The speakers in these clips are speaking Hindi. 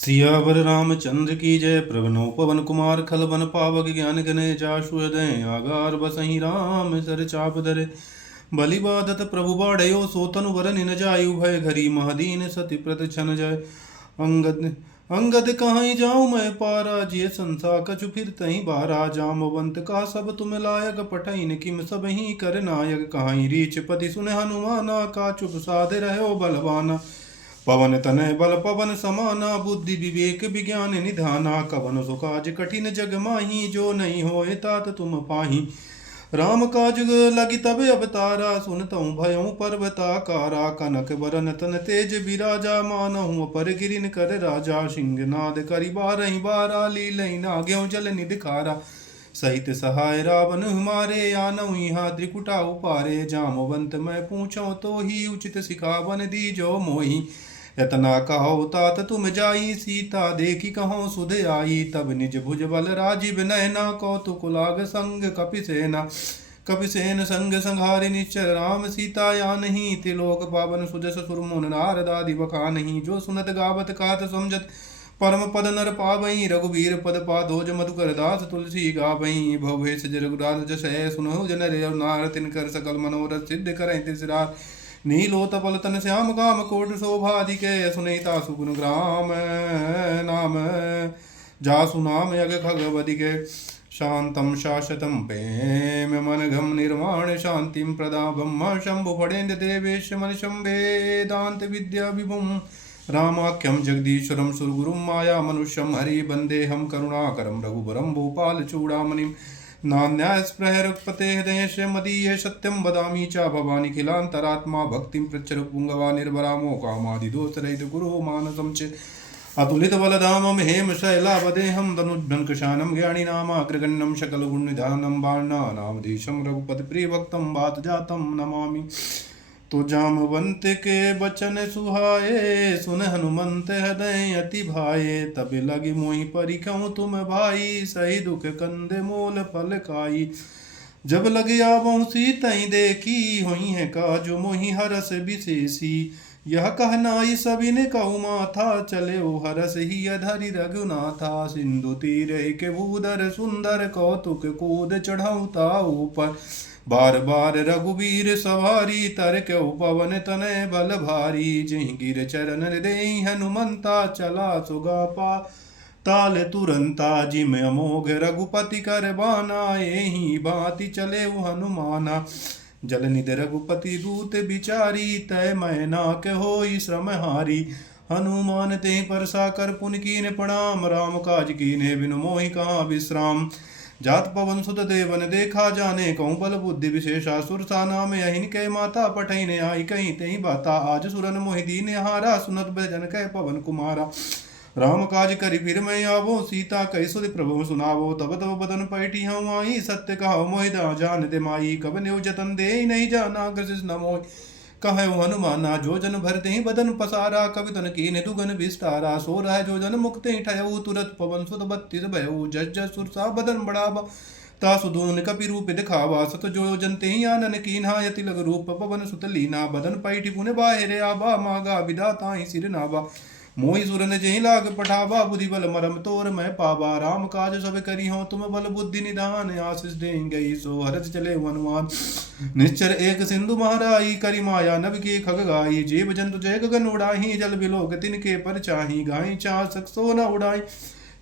सियावर रामचंद्र की जय। प्रभनो पवन कुमार खल बन पावक ज्ञान गने जाशु हृदय आगार बसहि राम सर चाप धरे। बलि बाधत प्रभु बाढ़यो सो तनु वर निन जायु भय घरी महदीन सति प्रत छन जय। अंगद अंगद कहाँ जाऊँ मैं पारा जिय संसा कछु फिर तहीं बारा। जामवंत का सब तुम लायक पठैन किम सब ही कर नायक। कहाँ रीच पति सुन हनुमाना का चुप साधे रहो बलवाना। पवन तनय बल पवन समाना बुद्धि विवेक विज्ञान निधाना। कवन सो काज कठिन जग माही जो नहीं होए तात तुम पाही। राम काज लगी तब अवतारा सुनतऊँ भयऊँ पर्वताकारा। कनक बरन तन तेज बिराजा मानहूँ पर गिरिन कर राजा। सिंहनाद करि बारहि बारा लीलहि नाग्यौ जल निधखारा। सहित सहाय रावण हमारे आनऊ यहाँ त्रिकुटा उपारे। जामवंत मैं पूछो तो ही उचित सिखावन दीजो मोहि। यतना कहो तात तुम जाई सीता देखी कहो सुध आई। तब निज भुज बल राजीव नयना कौतुक लाग संग कपिसेना। कपिसेन संग संहारि निश्चर राम सीता या नहीं। त्रिलोक पावन सुजस सुरमुन नारद आदि बखानहि। जो सुनत गावत कात समझत परम पद नर पावई। रघुवीर पद पादोज मधुकर दास तुलसी गावई। भवेश रघुराज जसय सुनहु जन रे नार तिनकर सकल मनोरथ सिद्ध करहि तिसरार। नीलोत्पल तन श्याम काम कोट शोभाधिके। सुनीता सुगुण ग्राम नाम जासु नाम यग खगवदिके। शांतं शाश्वतं प्रेम मनघम निर्माण शांतिं प्रदा। ब्रह्म शंभु फणेन्द्र देवेश मनिशं वेदांत विद्या विभुं। रामाख्यं जगदीश्वरं सुरगुरुं माया मनुष्यं हरि वन्देऽहं करुणाकरं रघुवरं भूपाल चूड़ामणिं। नान्यास्पृह रघुपते हृदयस्य मदीये सत्यं वदामि च भवानिखिलान्तरात्मा। भक्तिं पृच्छतु पुंगवा निर्भरामो कामादिदोषरहित गुरो मानसं च। अतुलित बलधामं हेम शैलावदेहं धनुर्धङ्कशानं ज्ञानिनामाग्रगण्यं सकलगुणनिधानं। बाणानामधीशं रघुपति प्रियभक्तं वातजातं नमामि। तो जामवंत के बचन सुहाए सुन हनुमंत हृदय अति भाए। तब लगी मोहि परिखऊँ तुम भाई सही दुख कंदे मोल फल खाई। जब लगे आवहु सीतहि देखी हुई है काजु मोहि हरस विशेषी। यह कहनाई सबिन कहु माथा चले ओ हरस ही अधरि रघुनाथा। सिंधु तीर के भूधर सुंदर कौतुक कूद चढ़ाऊ ताऊ पर। बार बार रघुवीर सवारी तरक पवन तनय बल भारी। जहि गिर चरण हृदय हनुमंता चला सुगा पा ताल तुरंता। जिम अमोघ रघुपति कर बाना एहि भांति चले हनुमाना। जल निधि रघुपति दूत बिचारी तय मैना के होई श्रम हारी। हनुमान ते परसा कर पुन कीन प्रणाम। राम काज कीन्हे बिनु मोहि कहाँ विश्राम। जात पवन सुत देवन देखा जाने कहूँ बल बुद्धि विशेषा। सुरसा नाम अहिन कै माता पठैन आई कहीं तही बाता। आज सुरन मोहि दीन हारा सुनत भजन कह पवन कुमारा। राम काज करि फिर मैं आवो सीता कहि सुधि प्रभु सुनावो। तब तब बदन पैठी हूँ आई सत्य कहो मोहि जान दे माई। कब न्यू जतन दे नहीं जाना ग्रसिस न मोहि। कहु हनुमाना जो जन भरते ही बदन पसारा। कवि तन कीन्हे दुगन विस्तारा। सो रह जो जन मुक्त ही ठयऊ तुरत पवन सुत बत्तीस भयऊ। जस जस सुरसा बदन बढ़ावा तासु दून कपि रूप दिखावा। सत जो जन तेहि आनन कीन्हा यति लग रूप पवन सुत लीना। बदन पैठी पुन बाहिर आबा मागा विधाता ही सिर नावा। मोहि सुरन जेहि लाग पठावा बुद्धि बल मरम तोर मैं पावा। राम काज सब करी हो तुम बल बुद्धि निधान। आशीष देंगे सो हरष चले हनुमान। निश्चर एक सिंधु महाराई करी माया नभ के खग गाई। जीव जंतु जय गगन उड़ाही जल बिलोक तिनके पर चाही। गाई चाह सकसो न उड़ाई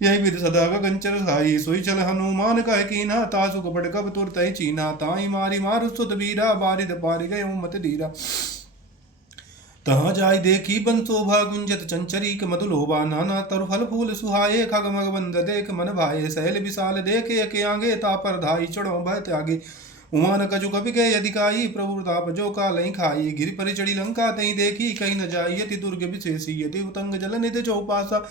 यही विध सदा गगन चर साई। सोई चल हनुमान कह कीना तासु कपट कब तुर तय चीना। ताई मारी मारु सुत वीरा बारिद पारि गयो मत धीरा। तहाँ जाय देखी बंसोभा गुंजत चंचरीक मधुलोभा। नाना तरु फल फूल सुहाये खग मग बंद देख मन भाए। सैल विशाल देखे के आगे तापर धाई चढ़ो भय त्यागे। उमान कजु कपि के अधिकाई प्रभु प्रताप जो कालहि खाई। गिरि परि चढ़ी लंका तही देखी कहीं न जाई। यति दुर्ग विशेषी यति उतंग जल निधि चौपासा।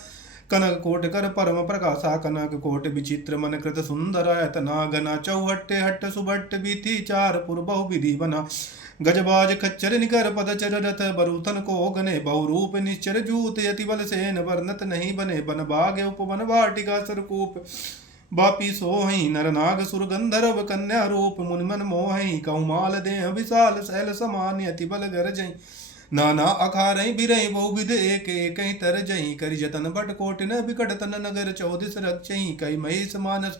कनक कोट कर परम प्रकाशा। कनक कोट विचित्र मन कृत सुंदर यतना घना। चौहट्टे हट्ट सुभट्ट बीती चार पुर बहु विधि बना। गजबाज खच्चर निकर पदचर रथ बरुथन को गने। बहुरूप निश्चर जूत यति बल सेन वर्णत नहीं बने। बन बाग उपवन वाटिका सरकूप बापी सोहि। नर नाग सुर गंधर्व कन्या रूप मुनिमन मोहि। कौमाल देह विशाल शैल समान यति बल गरजई। नाना अखारई बिरई बहुविध एक एक तर जई करि जतन भट कोटि न बिकट तन नगर चौदिस रक्षई कई महिष मानस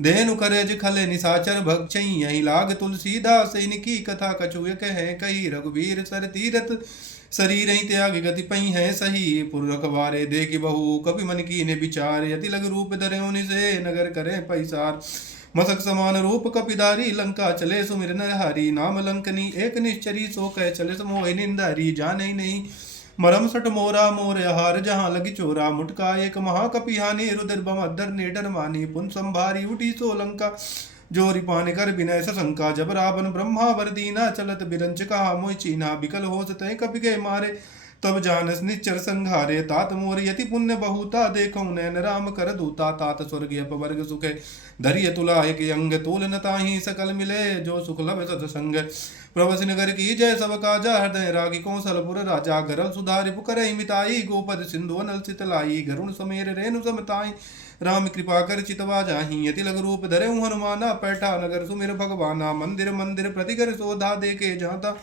धेनु करज खले निसाचर भक्षई यही लाग तुलसीदास इनकी कथा कछु कह कही रघुवीर सर तीरथ शरीर ही त्याग गति पई है सही पुर रखवारे देखी बहु कपि मन की ने विचार यति लग रूप धरे से नगर करे पैसार मसक समान रूप कपिधारी लंका चले सुमिर नरहारी नाम लंकनी एक निश्चरी सो कह चले समोह निंदारी जाने नहीं मरम सट मोरा मोर हार जहाँ लगी चोरा मुटका एक महाकपिहानी रुदर बमदर ने डर मानी पुन संभारी उठी सो लंका जोरी पान कर विनय सशंका जब रावण ब्रह्मा वर दीना चलत बिरंच कहा मोहि चीना बिकल होस तय कपि गए मारे तब जानस निच्चर संघारे तात मोर यति पुण्य बहुता देखौ नैन राम कर दूता तात स्वर्ग अपवर्ग सुखे धरिय तुला एक अंग तूल न ताहि सकल मिले जो सुख लब सतसंग प्रवस नगर की जय सब काजा हृदय रागी कौशलपुर राजा गरल सुधारि पुकर मिताई गोपद सिंधु अनल चितलाई गरुण समेर रेणु समताई राम कृपा कर चितवा जाही यति लग रूप धरे हनुमाना पैठा नगर सुमिर भगवाना मंदिर मंदिर प्रतिकर शोधा देखे जाता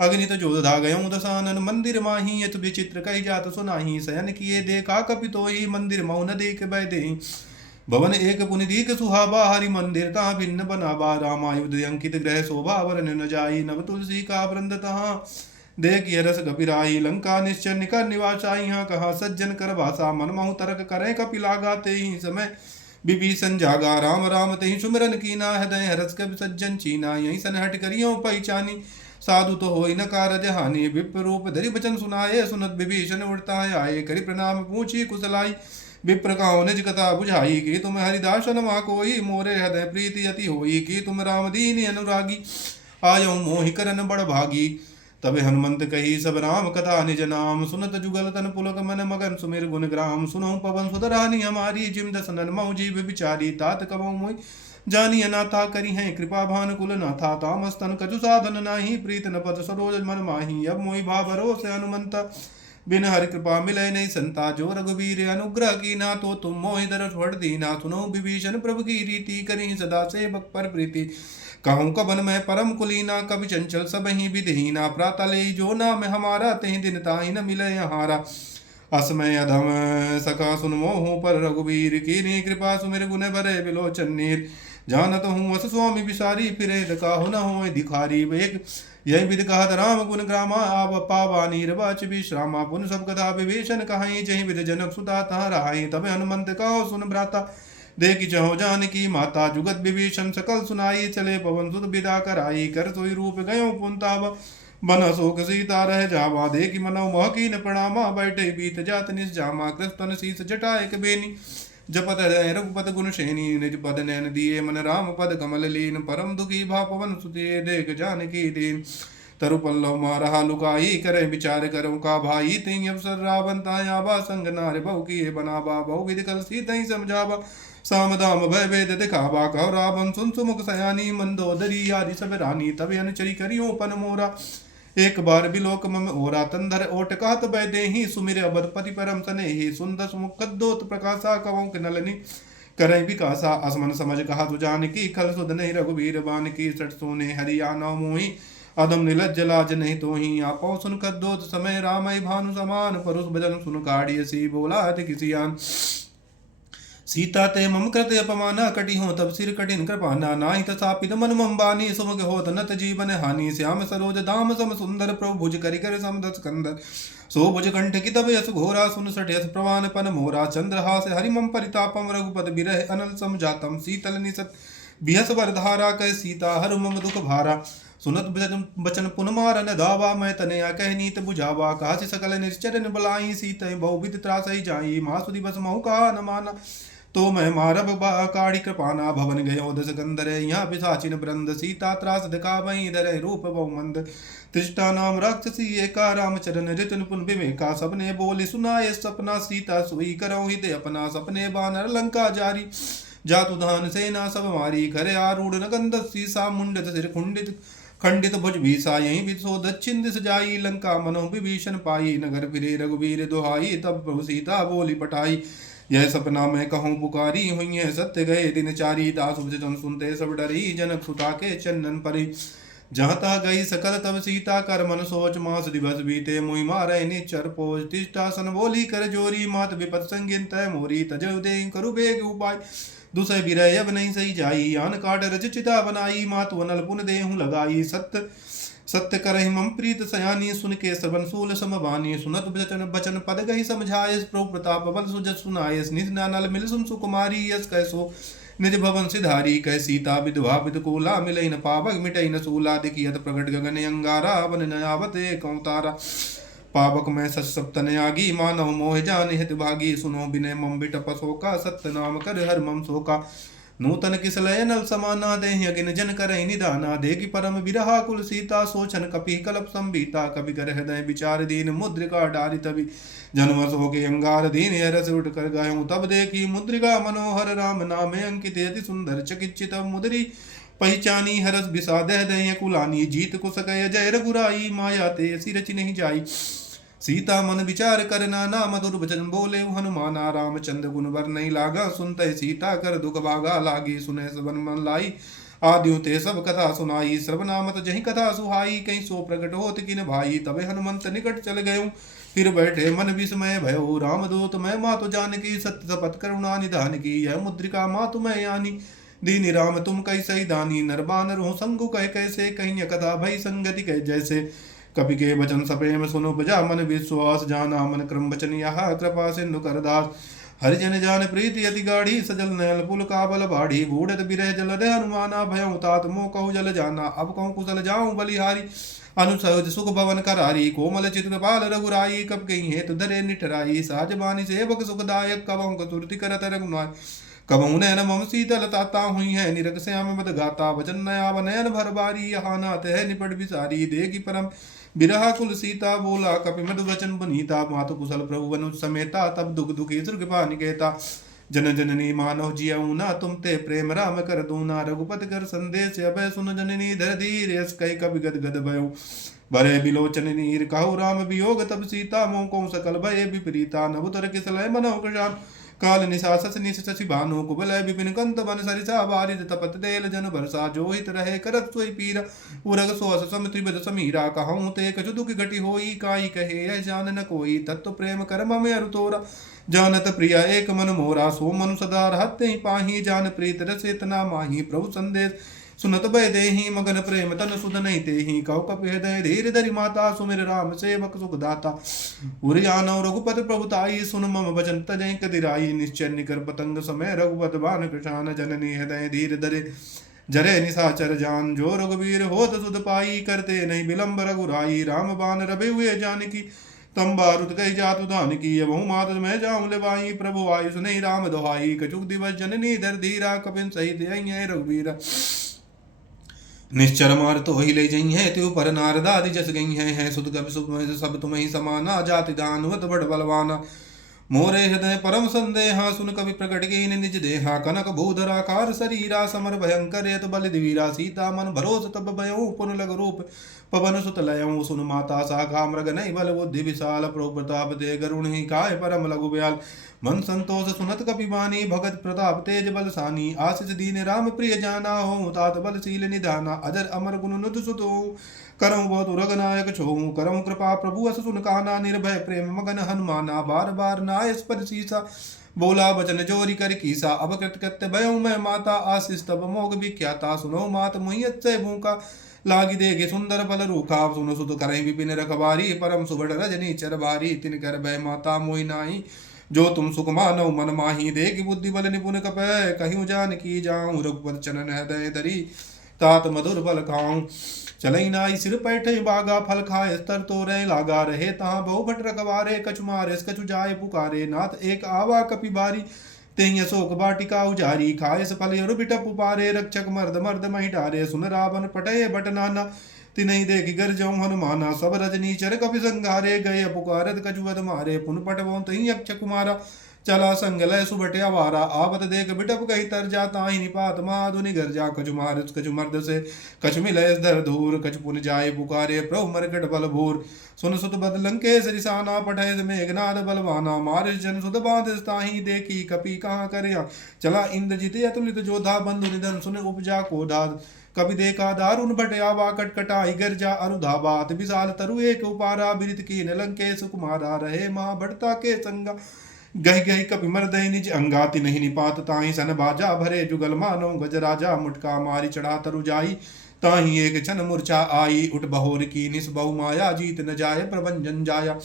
अग्नित जोधा गयो दसानन मंदिर माही यत विचित्र कही जात सुनाही शयन किए देखा कपितोही मंदिर मौन देख बैदे भवन एक पुनिदीक सुहावा हरि मंदिर तहाँ भिन्न बनावा रामायुध अंकित ग्रह शोभा वरन न जाई नव तुलसी का वृंद तहाँ देख रस कपिराई लंका निश्चर निकर निवासाई यहाँ कहा सज्जन कर भाषा मन महु तरक करे कपिला गाते ही समय विभीषण जागा राम राम ते सुमिरन कीना हृदय हरस कपि सज्जन चीना यही सन हट करियो पहचानी साधु तो हो न कारज हानि विप्र रूप धरि वचन सुनाए सुनत विभीषण उड़ता आए करि प्रणाम पूछी कुशलाई विप्र कहो निज कथा बुझाई कि तुम हरिदास नमा कोई मोरे हृदय प्रीति अति होई कि तुम राम दीन अनुरागी आयो मोहि करन बड़ भागी तबे हनुमंत कही सब राम कथा निज नाम सुनत जुगल तन पुलक मन मगन सुमिर गुण ग्राम सुनो पवन सुधरानी हमारी जिम दसनन मऊ जीव विचारी तात कबौ मोहि जानी अनाथा करी है कृपा भानुकुल नाथा तामस्तन कजु साधन नाही प्रीत न पद सरोज मन माही अब मोहि भावरो से हनुमंता बिन हरि कृपा मिले नहीं संता जो रघुवीर अनुग्रह की ना तो तुम मोहि दरस वड़ दीना सुनो विभीषण प्रभु की रीति करी सदा सेवक पर प्रीति कहूँ कबन में परम कुलीना कवि चंचल सब ही विधिहीना प्रातले जो नाम हमारा तेहि दिन ताहि न मिले हारा असमय अधम सखा सुन मोहू पर रघुवीर की कृपा सुमिर गुण भरे बिलोचन नीर जानत हूँ अस स्वामी बिसारी फिरे काहु न हो दिखारी एक यही विध कहत राम गुण ग्रामा आव पावा नीर बाच विश्रामा पुन सब कथा विभीषण कहाई जही विध जनक सुता तहाँ रहाई तब हनुमंत कहो सुन भ्राता देखी चहो जानकी माता जुगत विभीषण सकल सुनाई चले पवन सुत विदा कराई कर सोई रूप गयो पुंताव बन अशोक सीता रह जावा देखी मनो मोह की न प्रणामा बैठे बीत जात निस जामा कृष्ण शीस जटा एक बेनी जपत रघुपत गुण श्रेणी निज पद नैन दिए मन राम पद कमल लीन परम दुखी भा पवन सुते देख जानकी दीन तरु पल्लव मारहा लुकाई करे विचार करो का भाई तिंग अवसर रावण तायाबा संग नार बहु किए बनाबा बहु विधि कल सीतई समझाबा साम दाम भय वेद दिखावा कहो रावण सुन सुमुख सयानी मंदोदरी आदि सब रानी तब अनुचरी करियो पन मोरा एक बार बिलोक मम ओरा तंधर ओट कहत बैदे ही सुमिर अबदपति परम सने ही सुंदर सुमुख कद्दोत प्रकाशा कवों के नलनी करई विकासा असमन समझ कहा तु जान की खल सुध नहीं रघुवीर बान की सट सोने हरिया नौ मोही अदम निलज लाज नहीं तो ही आपो सुन कद्दोत समय रामय भानु समान परुष भजन सुन काढ़िय सी बोला हति किसी आन सीता ते मम कृत अपमाना कटी हो तब सिर कठिन कृपाना नाहि तथापित मन मम्बानी सुमग होत नत जीवन हानि श्याम सरोज दाम सम सुंदर प्रभु भुज करिकर समदस कंदर सो भुज कंठ की तब यस घोरा सुन सठ यस प्रवान पन मोरा चंद्रहास हरिमम परितापम रघुपत बिरह अनल समझातम शीतल निसत बिहस वरधारा कह सीता हर मम दुख भारा सुनत बचन पुन मारन दावा मैं तनया कह नीत बुझावा काशी सकल निश्चर बलाई सीत बहुविध त्रासई जाई मासुदी बस महु का न माना तो मैं मारब काढ़ी कृपाना भवन गयो दस गंधर यहाँ पिशाचिन ब्रंद सीता त्रास दिखावई इधर रूप बहुमंद तृष्टा नाम राक्षसी एका रामचरण रितन पुन विवेका सबने बोले सुनाए सपना सीता सोई करो हित अपना सपने बानर लंका जारी जातु धान सेना सब मारी करे आरूढ़ नगंध सीसा मुंडित सिर कुंडित खंडित भुज भीसा यही विसो दक्षिण दिस जाई लंका मनो विभीषण पाई नगर फिरे रघुवीर दुहाई तब प्रभु सीता बोली पटाई यह सपना मैं कहूँ पुकारी हुई है सत्य गए दिन चारी दास सुनते सब डरी जनक सुता के चंदन परी जहाँ तहाँ गई सकल तब सीता कर मन सोच मास दिवस बीते मुहि मारे निचर पोज तिष्ठासन बोली कर जोरी मात विपत संगिन तय मोरी तजव दे करु बेग उपाय दुसय बिरय अब नहीं सही जाई आन काट रज चिता बनाई मातु अनल पुन देहु लगाई सत्य सत्य करहि मम प्रीत सयानी सुन के श्रवण सूल समबानी सुनत बचन बचन पद गही समझायस प्रभु प्रताप बल सुजत सुनायस निज नानल मिल सुन सुकुमारी यस कैसो निज भवन सिधारी कह सीता विधवा विदकोला मिलई न पावक मिटई न सूला दिखियत प्रगट गगन अंगारा वन न आवते कौतारा पावक में सच सप्तन आगी मानव मोह जान हित भागी सुनो बिने मम बिटप शोका सत्य नाम कर हर मम शोका नूतन किसलय नल समाना देहि अगिन जन करहि निदाना देगी परम बिरहा कुल सीता सोचन कपि कलप संबीता कवि कर हृदय विचार दीन मुद्रिका डारी तभी जनवश हो के अंगार दीन रस उठ कर गायूं तब देखी मुद्रिका मनोहर राम नामे अंकित अति सुंदर चकिचित मुद्री पहचानी हरस बिसाद दय कुलानी जीत कुस कय जय रघुराई माया ते ऐसी रचि नहीं जाई सीता मन विचार करना ना मधुर वचन बोले हनुमाना रामचंद्र गुण वर नहीं लागा सुनते सीता कर दुख भागा लागी सुने सबन मन लाई आद्यों ते सब कथा सुनाई श्रवनामत जही कथा सुहाई कहीं सो प्रकट होत किन भाई तबे हनुमंत निकट चल गयो फिर बैठे मन विस्मय भयो रामदूत मैं मातु जानकी सत्य सपत करुणा निधान की यह मुद्रिका मातु मैं यानी दीनी राम तुम कैसे दानी नरबानर हो संगु कह कैसे कहीं कथा भई संगति कह जैसे कपि के वचन सप्रेम सुनो बजा मन विश्वास जाना मन क्रम वचन यहाँ कृपा सिंधु करदास हरिजन जान प्रीति अति गाढ़ी सजल नयल पुल काबल बाढ़ी बूढ़त बिरह जल दे हनुमाना भयं तात मोह कहु जल जाना अब कहूँ कुशल जाऊं बलिहारी अनुसहज सुख भवन करारी कोमल चित्रपाल रघुराई कब कहीं हेतु धरे निठराई साज बानी सेवक सुखदायक कबहु कतुर्ति करत रघुनाय कबहु नैन मम शीतल ताता हुई है निरग श्याम बद गाता वचन नया नयन भर बारी यहाँ नात है निपट विसारी देगी परम बिरहा कुल सीता बोला कपि मधु वचन बनीता मातु कुशल प्रभु वनु समेता तब दुख दुखी कृपा निकेता जन जननी मानव जियऊ ना तुम ते प्रेम राम कर दूना रघुपति कर संदेश अभय सुन जननी धर धीर यस कई कवि गद गद भयो भरे बिलोचन नीर कहु राम वियोग तब सीता मोह को सकल भय विपरीता नभुतर किसलय मनोह कृशान काल निशासस निश शशि भानु कुबलय विपिन कंत वन सरिसा बारिद तपत देल जन भरसा जोहित रहे करत सोई पीरा उरग सोअस सम त्रिबद समीरा कहूँ ते कछु दुख घटी होई काई कहे यह जान न कोई तत्व प्रेम कर्म में अरु तोरा जानत प्रिया एक मन मोरा सो मनु सदा रहते ही पाही जान प्रीत रस इतना माही प्रभु संदेश सुनत भय देहि मगन प्रेम तन सुध नहीं तेहि कौ कप हृदय धीर धरि माता सुमिर राम सेवक सुखदाता उरियानव रघुपति प्रभुताई सुन मम वचन तजय कदिराई निश्चय निकर पतंग समय रघुपत बान कृशान जननी हृदय धीर धरे जरे निशाचर जान जो रघुवीर होत सुध पाई करते नहीं विलंब रघुराई राम बान रबे हुए जानकी तम बारुद कही जातु दान की बहु मात मैं जाऊं ले बाई प्रभु आयुष नहीं राम दोहाई कचुक दिवस जननी धर धीरा कपिन सहित रघुवीरा निश्चर मार तो ही ले जई है त्यो पर नारदा आदि जस गई है सुध कवि सुख में सब तुम ही समाना जाति दानवत बड़ बलवाना मोरे हृदय परम संदेहा सुन कवि प्रकट की निज देहा कनक भूधराकार शरीरा समर भयंकर तो बल दिवीरा सीता मन भरोस तब भयऊ पुन लग रूप पवन सुत लयऊ सुन माता साखा मृग नहीं बल बुद्धि विशाल प्रभु प्रताप ते गरुण ही काय परम लघु ब्याल मन संतोष सुनत कपिबानी भगत प्रताप तेज बल सानी आशीष दीन राम प्रिय जाना हो तात बलशील निधाना अजर अमर गुण नुद सुत करम बहुत रघनायक छोहू करम कृपा प्रभु अस सुन काना निर्भय प्रेम मगन हनुमाना बार बार नाय स्पर्शीसा बोला बचन जोरी कर कीसा अब कृत कृत्य भयऊ मैं माता आशीष तब मोग विख्याता सुनो मात मुहियत से भूखा लागी देगे सुंदर बल रूखा सुनो सुत करें विपिन रखबारी परम सुबड़ रजनी चर भारी तिन कर भय माता मोहि नाई जो तुम सुख मानो मन माही देगी बुद्धि बल निपुण कपय कहीं जान की जाऊं रघुपत चरण हृदय धरी तात मधुर बल खाऊं चलई नाई सिर पैठे बागा फल खाए स्तर तो रहे लागा रहे तहाँ बहु भट रखवारे कछु मारे कछु जाए पुकारे नाथ एक आवा कपि बारी तेहि अशोक बाटिका उजारी खाए सफल और बिटप उपारे रक्षक मर्द मर्द मही डारे सुन रावण पटये बट नाना तिनहि देखि गर जऊं हनुमाना सब रजनी चर कपि संघारे गए पुकारत कछुवत मारे पुन पटवों तहि अक्ष कुमारा चला संग लय सुबटे आवारा आवत देख बिटप कही तर जाता ही निपात माधुनि घर जा कछु मारिस कछु मर्द से कछु मिलय धर धूर कछु पुन जाय पुकारे प्रभु मरकट बल भूर सुन सुत बद लंकेश रिसाना पठय मेघनाद बलवाना मारिस जन सुत बांधिस ताहि देखी कपि कहाँ करया चला इंद्रजित अतुलित जोधा बंधु निधन सुन उपजा कोधा कभी देखा दारुण भटयावा कटकटाई गर्जा अरुधा बात विशाल तरु एक उपारा बिरित कीन लंकेश कुमारा रहे माँ बढ़ता के संगा गह गह कपि मरदय निज अंगाति नहीं निपात ताहि सन बाजा भरे जुगल मानो गजराजा मुटका मारी चढ़ा तरु जाई ताहि एक क्षण मूर्छा आई उठ बहोर की निस बहु माया जीत न जाय प्रभंजन जाया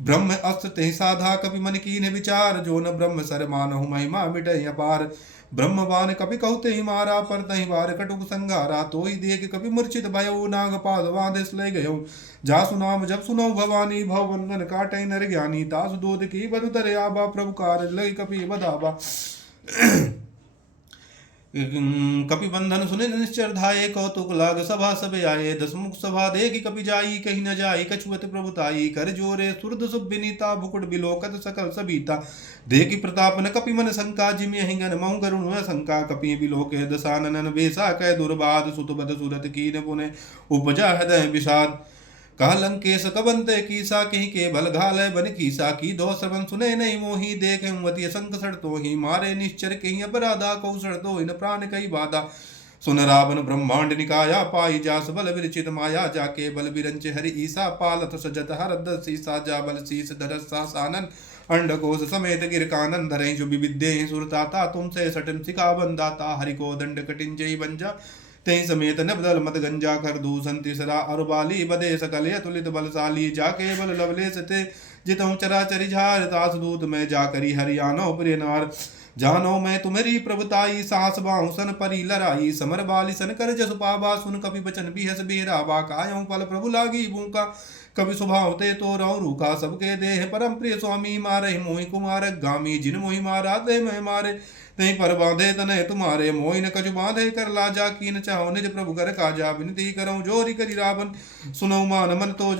ब्रह्म अस्त्र ते साधा कपि मन कीन विचार जो न ब्रह्म सर मानहु महिमा मिटय अपार ब्रह्मवान कपि कहते ही मारा पर तहि बार कटुक संगारा तोहि देख कपि मूर्छित भयो नागपाद वादेश ले गयो जासु नाम जब सुनो भवानी भव बंधन काटै नर ज्ञानी तासु दूध की बधु तरे आबा प्रभु कार लय कपि बधाबा कपि बंधन सुने निश्चर धाये कौतुक लाग सभा सब आये दसमुख सभा देखि कपि जाई कहीं न जाई कछुअत प्रभुताई कर जोरे सुरद सुबिनीता भुकुट बिलोकत सकल सबीता देखि प्रताप न कपि मन शंका जिमि हिंगन मऊ गरुण शंका कपि बिलोके दसानन बेसा कै दुर्बाद सुत बद सुरत कीन पुने उपजा हृदय विषाद कहा लंकेश कबंते कीसा कहीं के बल घाल बन कीसा की दो श्रवण सुने नहीं मोही देख मति संक सड़ तो ही मारे निश्चर कहीं अपराधा कौशल दो इन प्राण कई बाधा सुन रावण ब्रह्मांड निकाया पाई जास बल विरचित माया जाके बल बिरंच हरि ईसा पालत सजत हरद सीसा जा बल शीस धरस सानन अंडकोश समेत गिर कानन धरे जो विविद्य सुरताता तुमसे सटन सिखा बंदाता हरि को दंड कटिन जय बंजा तेहि समेत नबदल मत गंजा कर दूषण तीसरा अरुबाली बदे सकल तुलित बलशाली जाके बल लवलेश ते जितहु चराचरि झार तास दूत में जाकरी हरियाणो प्रिय नार जानो मैं तुम्हारी प्रभुताई सास बाहुसन परी लराई समर बाली सन कर जस पाबा सुन कपि बचन बिहस बेराबा कायों पल प्रभु लागी भूखा कवि स्वभाव ते तो रौ रूखा सबके देह परम प्रिय स्वामी मारे मोहि कुमार गामी जिन मोहि मारा ते मैं मारे तही पर बांधे तनय तुम्हारे मोहि न कछु बांधे कर लाजा कीन चाहो निज प्रभु कर काजा विनती करो जोरी करी रावण सुनौ मान मन तो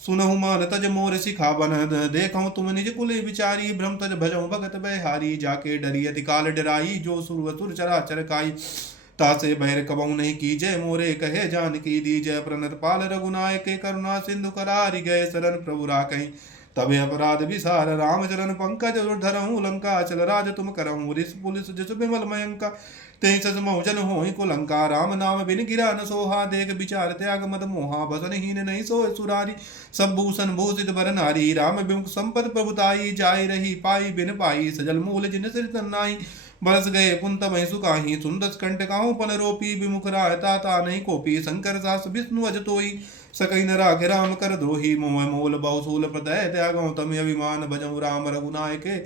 सुनहु मान तज मोर सिखावन देखो तुम निज कुल विचारी भ्रम तज भजो भगत बहारी जाके डरी अति काल डराई जो सुरवसुर चराचर काई तासे बैर कबऊ नहीं कीजय मोरे कहे जानकी दीजय प्रणत पाल रघुनायक करुणा सिंधु करारी गए शरण प्रभु राकहीं तबे अपराध विसार रामचरण पंकज धरहूँ लंका चल राज तुम करहूँ रिस पुलिस जस विमल मयंका तेहि सस मौजन होई को लंका राम नाम बिन गिरा न सोहा देख विचार त्याग मद मोहा बसन हीन नहीं सोए सुरारी सब भूषण भूषित बर नारी राम विमुख संपद प्रभुताई जाय रही पाई बिन पाई सजल मूल जिन सिर तन्नाई बरस गए पुंत मही सुकाही सुंदस कंटकाहू पन रोपी विमुख राय ताता नहीं कोपी शंकर सास विष्णु अज तोई सकई न राखे राम कर द्रोही मोह मोल बहुसूल प्रदय त्यागो तम अभिमान भजऊ राम रघुनायके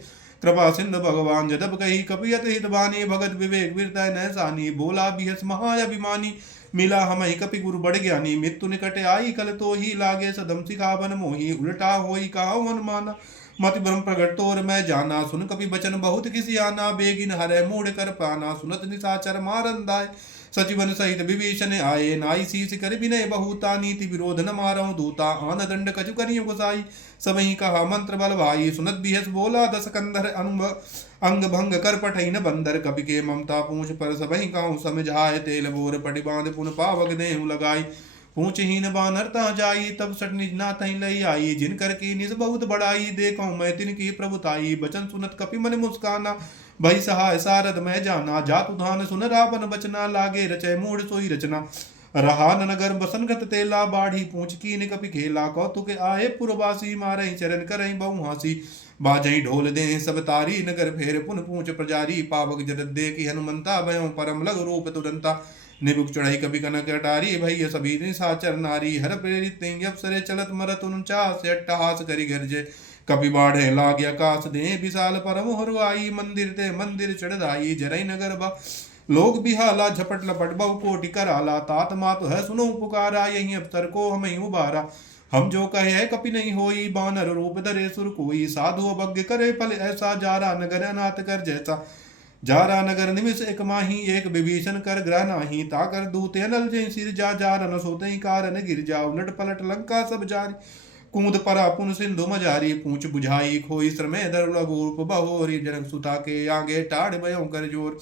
कृपा सिंधु भगवान जदब कही कपियत हित बानी भगत विवेक वीरता न सानी बोला बिहस महाअभिमानी मिला हम कपि गुरु बड़ ज्ञानी मृत्यु निकट आई कल तो ही लागे सदम सिखावन मोही उल्टा होई कहा मन माना मति ब्रह्म प्रगट तोर मैं जाना सुन कपि बचन बहुत किसी आना बेगिन हरे मूढ़ कर पाना सुनत निशाचर मारंदाय सचिवन सहित विभीषण आए नाई शीस कर विनय बहुता नीति विरोध न मारऊ दूता आन दंड कछु करियो गोसाई सबही कहा मंत्र बल भाई सुनत बिहस बोला दस कंधर अंग भंग कर पठई न बंदर कपि के ममता पूछ पर सबही कहूँ समझाए तेल बोर पटि बांध पुन पावक देहु लगाई पूछहीन बानरता जाई तब सट निज ना तही लई आई जिन कर की निज बहुत बड़ाई देखो मैं तिनकी प्रभुताई बचन सुनत कपि मन मुस्काना भई सहाय सारद मैं जाना जातु धान सुन रावण बचना लागे रचय मूढ़ सोई रचना रहा नगर बसनगत तेला बाढ़ी पूछ कीन कपि खेला कौतुक आए पुरवासी मारही चरण करही बहु हासी बाजई ढोल दे सब तारी नगर फेर पुन पूछ प्रजारी पावक जरद दे की हनुमंता भयो परम लघु रूप तुरंता निबुक चढ़ाई कभी कनक अटारी भैया सभी निशाचर नारी हर प्रेरित अप्सरे चलत मरत उनचास अट्टहास करी गर्जे कपि बाढ़े लाग आकाश दे विशाल परम हरवाई मंदिर ते मंदिर चढ़ाई जरई नगर बा लोग बिहाला झपट लपट बहु कोटि कराला तात मात है सुनो पुकारा यही अवसर को हमें उबारा हम जो कहे है कपि नहीं होई बानर रूप धरे सुर कोई साधु अवज्ञ करे फल ऐसा जारा नगर अनाथ कर जैसा जारा नगर निमिष एक माही एक विभीषण कर ग्रह नाही ताकर दूते नल जय सिर जा न सोते कारण गिर जा उलट पलट लंका सब जारी कूद परा पुन सिंधु मजारी पूछ बुझाई खोई श्रमे दर लघुप बहोरी जनक सुता के आगे टाढ़ भयो कर जोर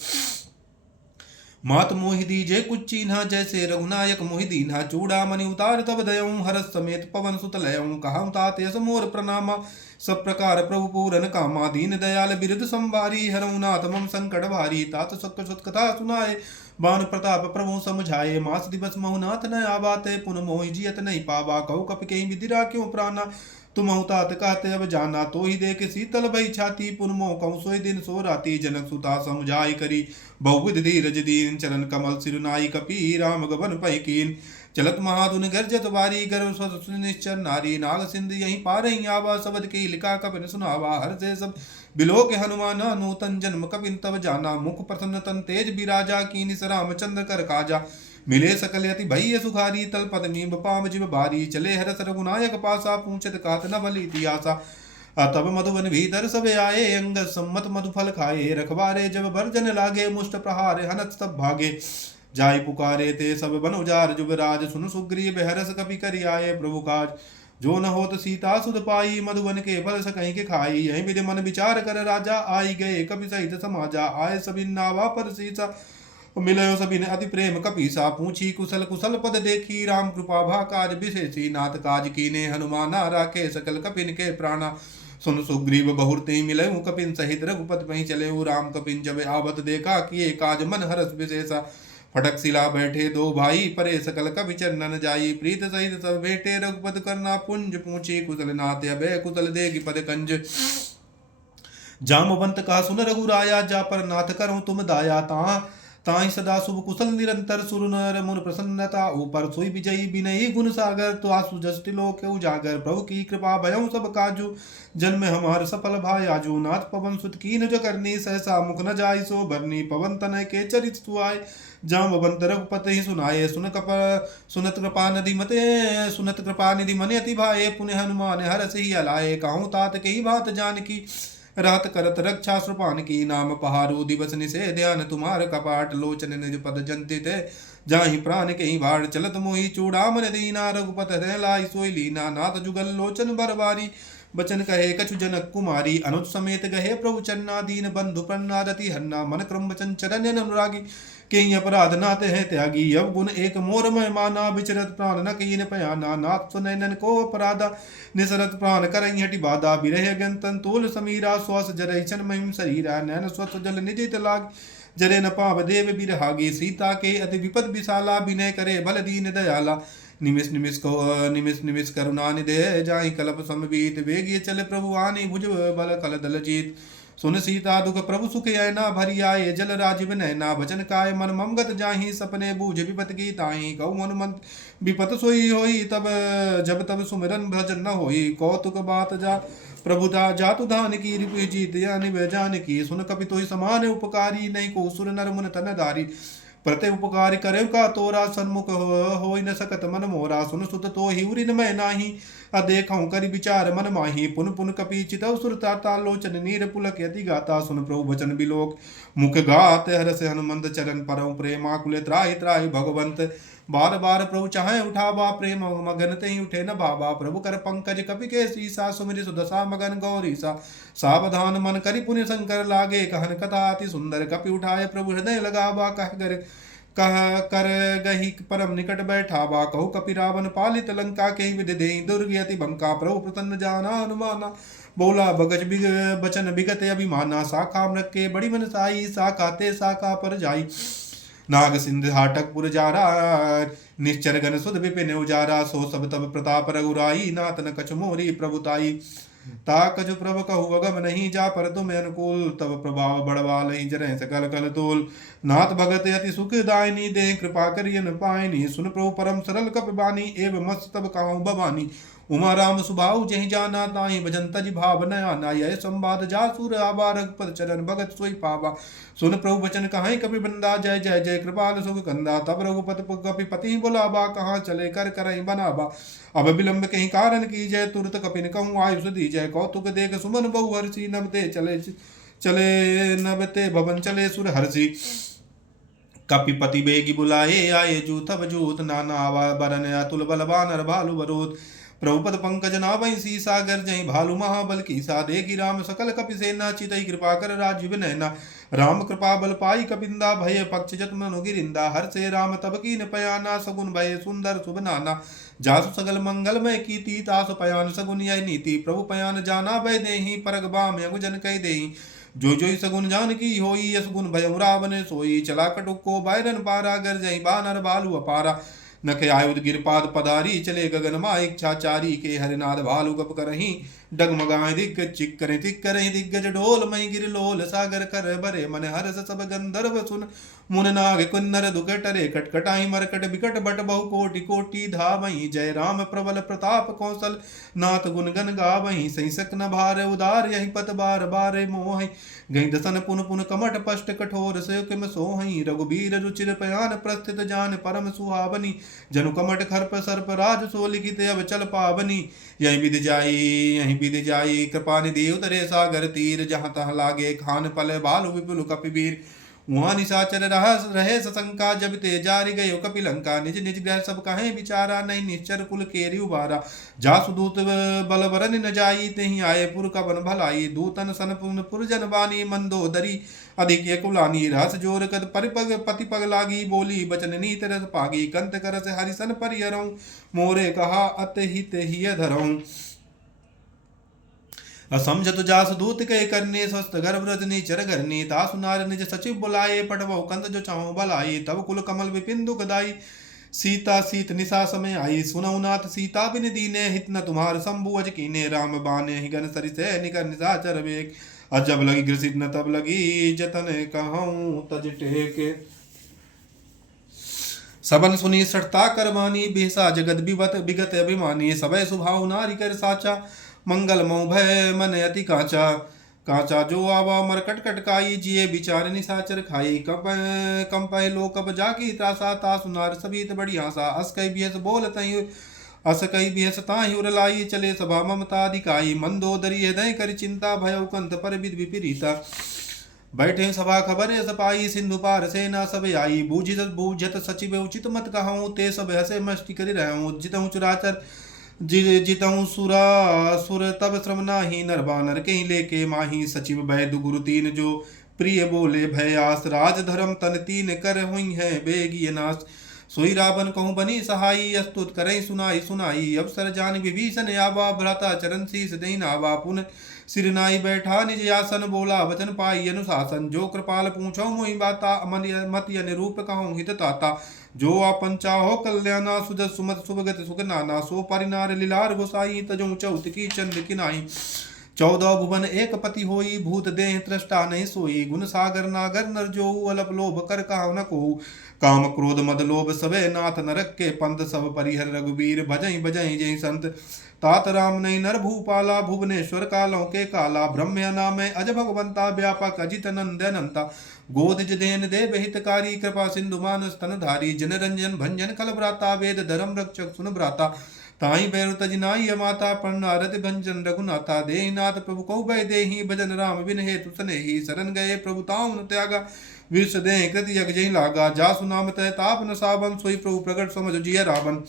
मात मोहि दीजे कुछ चिन्हा जैसे रघुनायक मोहि दीन्हा चूड़ा मणि उतार तब दयऊं हरस समेत पवन सुत लयऊं कहां तात यस मोर प्रणामा सब प्रकार प्रभु पूरन कामा दीन दयाल बिरद संवारी हरऊ नाथ मम संकट भारी तात सत्य सत कथा सुनाए बान प्रताप प्रभु समझाए, मास दिवस महुनाथ न आबाते, पुन मोहि जियत नहीं पावा, कहु कपि कहीं विदिरा क्यों प्राणा, तुम तात कहते अब जाना, तो ही देख शीतल भई छाती, पुन मोह कहूँ सोई दिन सो राती, जनक सुता समझाई करी बहुविध धीरज दीन, चरण कमल सिरुनाई कपि राम गबन पै कीन, चलत महाधुन गर्जत वारी, गर्व सुनिश्चर नारी, नाग सिंध यहीं पारही आवा, शबद की लिखा कपिन सुनावा, हर से सब बिलो के हनुमान, नूतन जन्म कपिन तब जाना, मुख प्रसन्न तन तेज बिराजा, कीनि रामचंद्र कर काजा, मिले सकल यति भैय सुखारी, तल पद मीब पाम जिब बारी, चले हरस रघुनायक पासा, पूछत कात न भली तियासा, तब मधुबन भीतर सब आए, अंग सम्मत मधुफल खाए, रखबारे जब भरजन लागे, मुष्ट प्रहारे हनत तब भागे, जाय पुकारे ते सब बन उजार, जुबराज सुन सुग्रीव हरस कपि करि आए, प्रभु काज जो न होत सीता सुध पाई, मधुबन के फल सकहीं के खाई, यही विधि मन विचार कर राजा, आई गए कपि सहित समाजा, आए सभी नावा पर सीसा, मिलयो सभी ने अति प्रेम कपीसा, पूछी कुशल कुशल पद देखी, राम कृपा भा काज विशेषी, नाथ काज कीने हनुमाना, राखे सकल कपिन के प्राणा, सुन सुग्रीव बहुरते मिलयु कपिन सहित, रघुपति वहीं चले राम कपिन जब आवत देखा, किए काज मन हरस विशेषा, फटक सिला बैठे दो भाई, परे सकल कवि चरणन जाई, प्रीत सहित सब भेटे, रघुपति करना पुंज, पूछी कुशल नाथ अभय, कुशल देगी पद कंज, जामवंत का सुन रघुराया, जा पर नाथ करूं तुम दाया, ताहि सदा शुभ कुशल निरंतर, सुर नर मुन प्रसन्नता ऊपर, सोई विजयी विनयी गुण सागर, तो आसु जस्ट लोक उजागर, प्रभु की कृपा भयं सब काजू, जन्म हमार सफल भाई आजू, नाथ पवन सुत कीन जो करनी, सहसा मुख न जाय सो भरनी, पवन तनय के चरित सुआय, जामवंत रघुपति ही सुनाए, सुनत कृपा निधि मते, सुनत कृपा निधि मन अति भाए, पुण्य हनुमान हरस ही अलाए, कहूँ तात के ही बात जानकी, रात करत रक्षा श्रुपान की, नाम पहारू दिवस निसे, ध्यान तुम्हार कपाट, लोचन निज पद जंतित, जाहि प्राण के ही भाड़, चलत मोहि चूड़ामन दीना, रघुपत हृदय लाई सोई लीना, नाथ जुगल लोचन बरबारी, बचन कहे कछु जनक कुमारी, अनुज समेत गहे प्रभु चन्ना, दीन बंधु प्रणादति हन्ना, मन क्रम बचन चरण अनुरागी, के अपराध नाथ है त्यागी, अब गुण एक मोर में माना, विचरत प्राण न कीन पयाना, नाथ सुनैनन को अपराधा, निसरत प्राण करई हटि बाधा, बिरह गंतन तोल समीरा, श्वास जरई सन महिम शरीरा, नैन स्वच्छ जल निजित लाग, जरे न पाव देव बिरहागी, सीता के अति विपद विशाला, विनय करे बल दीन दयाला, निमिष निमिष करुणा निधे, जाहि कलप समबीत, वेगी चल प्रभु आनी, भुज बल कल दल जीत, सुन सीता दुख प्रभु सुख ऐना, भरी आए जल राजीव नैना, बचन काय मन ममगत जाहि, सपने बूझ विपत की ताहि, कहु हनुमंत विपत सोई होई, तब जब तब सुमिरन भजन न होई, कौतुक बात जा प्रभु जातु धान की, रिपु जीत निव जान की, सुन कपि तोहि समान उपकारी, नहीं को सुर नर मुन तन धारी, प्रति उपकार करे का तोरा, सन्मुख हो न सकत मन मोरा, सुन सुत तो हिउरी न मैं नाही, अदेखऊँ करि विचार मन माही, पुन पुन कपि चितव सुरता, लोचन नीर पुलक यति गाता, सुन प्रभु वचन बिलोक मुख गात, हरस हनुमंत चरण परम प्रेमाकुल, त्राहि त्राहि भगवंत, बार बार प्रभु चाहे उठावा, प्रेम मगन तहि उठे न भावा, प्रभु कर पंकज कपि के सीसा, सुमिरि सुदशा मगन गौरीसा, सावधान मन करि पुण्य शंकर लागे, कहन कथा अति सुंदर, कपि उठाए प्रभु हृदय लगावा, कह कर गही परम निकट बैठावा, कहु कपि रावण पालित लंका, के विधि देहि दुर्ग अति बंका, प्रभु प्रसन्न जाना हनुमाना, बोला बगज बचन विगत अभिमाना, शाखा मृग के बड़ी मन साई, शाखा ते शाखा पर जाई, नाग सिंध हाटक पुर जारा, निश्चर गण सुध विपिन उजारा, सो सब तब प्रताप रघुराई, नाथ न कछु मोरी प्रभुताई, ताकज प्रभ कहु अगम नहीं, जा पर तुम अनुकूल, तब प्रभाव बढ़वा लही, जरह सकल कल तोल, नाथ भगत अति सुख दायनी, दे कृपा करियन पायनी, सुन प्रभु परम सरल कप बानी, एव मस्त तब कहूँ भवानी, उमा राम सुभाऊ जहि जाना, ताहि भजन तज भाव न आना, यह संवाद जासुर आवा, रघुपत चरण भगत सोई पावा, सुन प्रभु वचन कहाई कपि बंदा, जय जय जय कृपाल सुख कंदा, तब रघुपत कपि पति बुलावा, कहाँ चले कर करई बनावा, अब विलंब कहीं कारण की जय, तुरत कपिन कहूँ आयुष दी जय, कौतुक देख सुमन बहु हर्षि, नबते चले नबते भवन चले सुर हर्षि, कपिपति बेगी बुलाए, आए जूथ बजूत, नाना बरन अतुल बलवानर भालु बरूद, प्रभुपद पंकज नाभि सीसा, गर्जहि भालु महाबल की सा, देखी राम सकल कपि सेना, चितई कृपा कर राजीव नैना, राम कृपा बल पाई कपिंदा, भय पक्ष जत मनु गिरिंदा, हर से राम तब कीन पयाना, सगुन भय सुंदर शुभ नाना, जासु सगल मंगलमय कीति, तासु पयान सगुन यह नीति, प्रभु पयान जाना भय देहि, परग बाम यगु जन कह देहि, जो जोई सगुन जानकी होई, यस गुण भयउ रावण सोई। चला कटुको बैरन पारा, गर जई बानर बालु अपारा। नख आयुध गिरपाद पधारी, चले गगन मा इच्छाचारी। के हरिनाद भालु गप करहीं, डगमगाए दिग्गज चिक करे तिक करहीं। दिग्गज ढोल मई गिर लोल, सागर कर बरे मन हर्ष। सब गंधर्व सुन मुन नाग कुन्नर दुख टरे। कटकटाई मरकट बिकट बट बहु कोटि कोटि धावहीं। जय राम प्रबल प्रताप कौशल, नाथ गुण गन गावहीं। सैसक न भार उदार, यही पत बार बारे मोहि। गई दसन पुन पुन कमठ पष्ट, कठोर से किम सोहहीं। रघुबीर रुचिर पयान, प्रस्थित जान परम सुहावनी। जनु कमठ खर्प सर्प राज, सो लिखित अब चल पावनी। यहीं विधि जाई, कृपा निधि उतरे सागर तीर। जहाँ तहाँ लागे खान पल, भालु विपुल कपिवीर। वहाँ निशाचर रहे सशंका, जब ते जारि गयो कपिलंका। निज निज ग्रह सब कहें विचारा, नहीं निश्चर कुल केरी उबारा। जासु दूत बल बरन न जाई, तेहि आए पुर कवन भलाई। दूतन सन पुरजन बानी, मंदोदरी अधिक कुलानी। रहस जोर कद परिपग पति पग लागी, बोली बचन नीत रस पागी। कंत करस हरिसन परिहरऊँ, मोरे कहा अत हित हिय धरऊँ। असमझत जास दूत के करने, स्वस्थ गर्भ रजनी चर घरनी। तासु नार निज सचिव बुलाए, पटवहु कंद जो चाहूँ भलाई। तब कुल कमल विपिन दुखदाई, सीता सीत निशा समय आई। सुनऊ नाथ सीता बिन दीने, हित न तुम्हार शंभु अज कीने। राम बाने ही गन सरिसे, निकर निशाचर वेग। अजब लगी ग्रसित न तब लगी, जतन कहूँ तज टेके। सबन सुनी सठता करवानी, बेसा जगत विगत अभिमानी। सबय सुभाव नारी कर साचा, मंगल मऊ भय मन अति काचा। काचा जो आवा मरकट कटकाई, जिये विचार निशाचर खाई। कंपय लोकब जाकी त्रासा, तासु नार सभीत बड़ी आशा। अस कई बिहस बोल तई, अस कई बिहस ताहि उरलाई। चले सभा ममता अधिकाई, मंदोदरी हृदय कर चिंता। भयउ कंत पर विद विपरीता, बैठे सभा खबर सपाई। सिंधु पार सेना सब आई, बूझत सचिव उचित मत कहूँ। ते सब हसे मस्ति करि रहूँ, जितहु चुराचर जितहु सुर। तब श्रम नाही, नर बानर कहीं लेके माही। सचिव वैद्य गुरु तीन, जो प्रिय बोले भय आस। राज धर्म तन तीन, कर हुई है बेगी नाश। सोई रावण कहूँ बनी सहाई, अस्तुत करई सुनाई सुनाई। अवसर जान विभीषण आवा, भ्राता चरण शीस देहि नावा। पुन सिर नाई बैठा निज आसन, बोला वचन पाई अनुशासन। जो कृपाल पूछो मोहि बाता, मति अनुरूप कहूँ हित ताता। जो आपन चाहो कल्याणा, सुजत सुमत सुभगत सुख नाना। सो परिनार लीलार गोसाई, तजो चौत की चंद किनाई। 14 भुवन एक पति होई, भूत देह त्रष्टा नहीं सोई। गुण सागर नागर नर जो, अलप लोभ कर कहाउ न कोहू। काम क्रोध मद लोभ सबे, नाथ नरक के पंथ। सब परिहर रघुबीर, भजई भजई जय संत। तात राम नहीं नर भूपाला, भुवनेश्वर कालों के काला। ब्रह्म नाम अज भगवंता, व्यापक अजित नंद अनंता। गोदिज देन देव हितकारी, कृपा सिंधु मानस तन धारी। जन रंजन भंजन कल भ्राता, वेद धर्म रक्षक सुन भ्राता। ताई बैरु तजिनाई माता, पन्नारद भंजन रघुनाथा। देहिनाथ प्रभु कौ भय देहि, भजन राम बिन हेतु सनेहि। शरण गए प्रभु ताऊ न त्यागा, विष दे कृति यज्ञ जहि लागा। जासु नाम तय ताप न सावन, सोई प्रभु प्रगट समझ जिय रावण।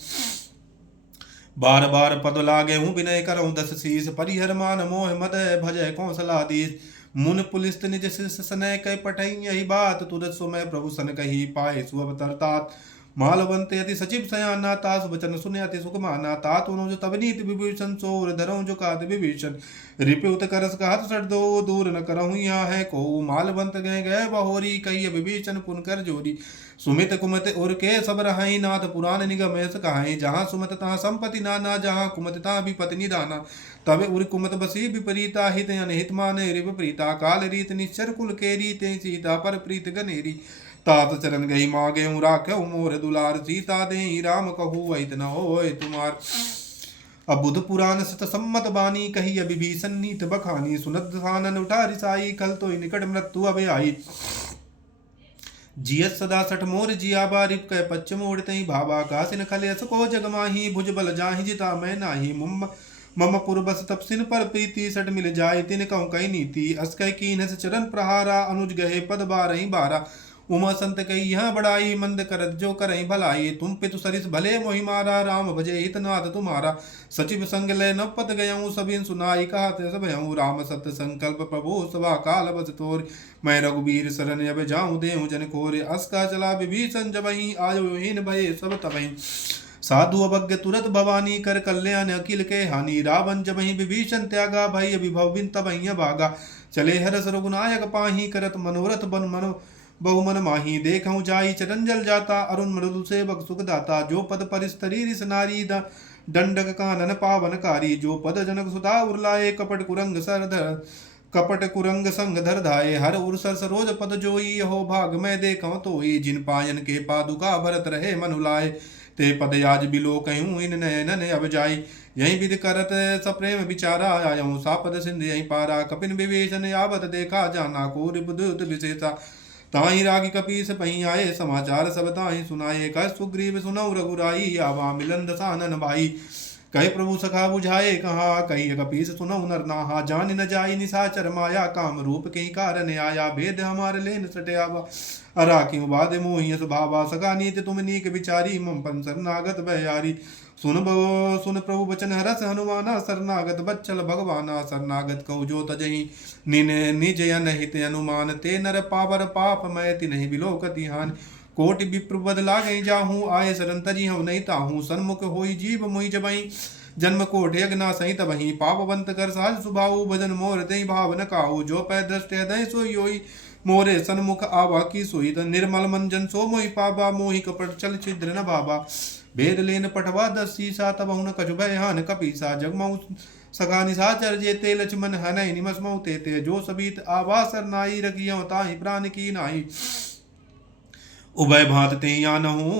बार बार पद लागे हूँ, विनय करऊँ दस शीस। परिहर मान मोह मद, भजय कौशलाधीश। मुन पुलिस्त निज शिष्य सनय, कै पठई यही बात। तुरत सुमय प्रभु सन कही, पाए सुअवतर तात। मालवंत यति सचिव सयाना, तास वचन सुने अति सुख माना। तात उनो जो तब नीति विभीषण, सोर धरऊँ जो काद विभीषण। रिपुत करस कहत सठ दो, दूर न करऊँ यहाँ है को। मालवंत गए बहोरी, कही विभीषण पुन कर जोरी। सुमित कुमत उर के सब रहाई, नाथ पुराण निगम यस कहाई। जहाँ सुमत तहाँ संपत्ति नाना, जहाँ कुमत तहाँ विपति निदाना। तब उर कुमत बसी विपरीता, हित अनहित माने विपरीता। काल रीत निश्चर कुल केरी, ते सीता पर प्रीत गनेरी। तात चरण गई मागे राख्यो मोर दुलार। सीता दे राम कहू अहित न होय तुमार। अब बुध पुराण सत सम्मत बानी, कही विभीषण नीत बखानी। सुनत सानन उठा रिसाई, कल तो निकट मृत्यु अब आई। जियत सदा सठ मोर जियाबा, रिप कै पश्चिम ओढ़तई भाबा। कासिन खलेस को जगमाही, भुज बल जाहि जिता मैं नाही। मम पुर बस तपसिन पर प्रीति, सट मिल जाय तिन कहूँ कई नीति। अस कह कीन चरण प्रहारा, अनुज गहे पद बारही बारा। उमा संत कही यहाँ बड़ाई, मंद करत जो करई भलाई। तुम पितु सरिस भले मोहि मारा, राम भजे हितनाथ तुम्हारा। सचिव संग लय न पत गयऊँ, सबिन सुनाई कहत सब भयऊँ। राम सत्य संकल्प प्रभु सभा काल बस तोर। मैं रघुबीर शरण अब जाऊँ, देहूँ जन कोरे। अस का चला विभीषण जबहि, आयो हीन भये सब तबहि। साधु अवज्ञ तुरत भवानी, कर कल्याण अखिल के हानि। रावण जबहि विभीषण त्यागा, भय विभव बिन तबहि भागा। चले हरस रघुनायक पाही, करत मनोरथ बन मन बहुमन माही। देखऊं जाई चरंजल जाता, अरुण मृदु सेवक सुख दाता। जो पद परिस्तरी रिस नारी, दंडक कानन पावनकारी। जो पद जनक सुता उरलाए, कपट कुरंग सरधर कपट कुरंग संग धर धाये। हर उर सर सरोज पद जोई, हो भाग मैं देखऊं तोई। जिन पायन के पादुका भरत रहे मनु लाए, ते पद आज बिलो कहूँ इन नयन अब जाई। यही विधि करत सप्रेम विचारा, आयऊँ सापद सिंध यही पारा। कपिन विभीषण यावत देखा, जाना को रिपुदूत विशेषा। ताहि रागी कपीस पही आए, समाचार सब ताहि सुनाए। कह सुग्रीव सुनऊ रघुराई, आवा मिलन दसानन भाई। कहे प्रभु सखा बुझाए कहा, कही कपीस सुनऊ नर नाहा। जान न जाई निशाचर माया, काम रूप कहीं कारण आया। भेद हमार लेन सटयावा, अरा क्यों बाद मोहि भावा। सका नीत तुम नीक विचारी, मम पन शरणागत भयारी। सुन प्रभु बचन हरस हनुमाना, शरणागत बच्चल भगवाना। शरणागत कहु जो तजहि, निज अनहित अनुमान। ते नर पावर पाप मैं तिन्हि बिलोकति हानि। कोटि विप्र बद लागहि जाहूँ, आए शरण तजी हम नहीं ताहूँ। सन्मुख होई जीव मोहि जबहि, जन्म कोट यज्ञ सही तबहि। पापवंत कर साज सुभाऊ, भजन मोर दई भाव न काहू। जो पै दृष्ट हृदय सोई होई, मोरे सन्मुख आवा की सोई। निर्मल मन जन सो मोहि पावा, मोहि कपट चल छिद्र न भावा। भेद लेन पठवा 10 सीसा, तबहु न कछु भय हान कपीसा। जगमऊ सखा निशाचर जेते, लक्ष्मण हनहि निमसमऊ तेते। जो सबीत आवा सरनाई, रखियौ ताहि प्राण की नाई। उभय भात ते यानहु,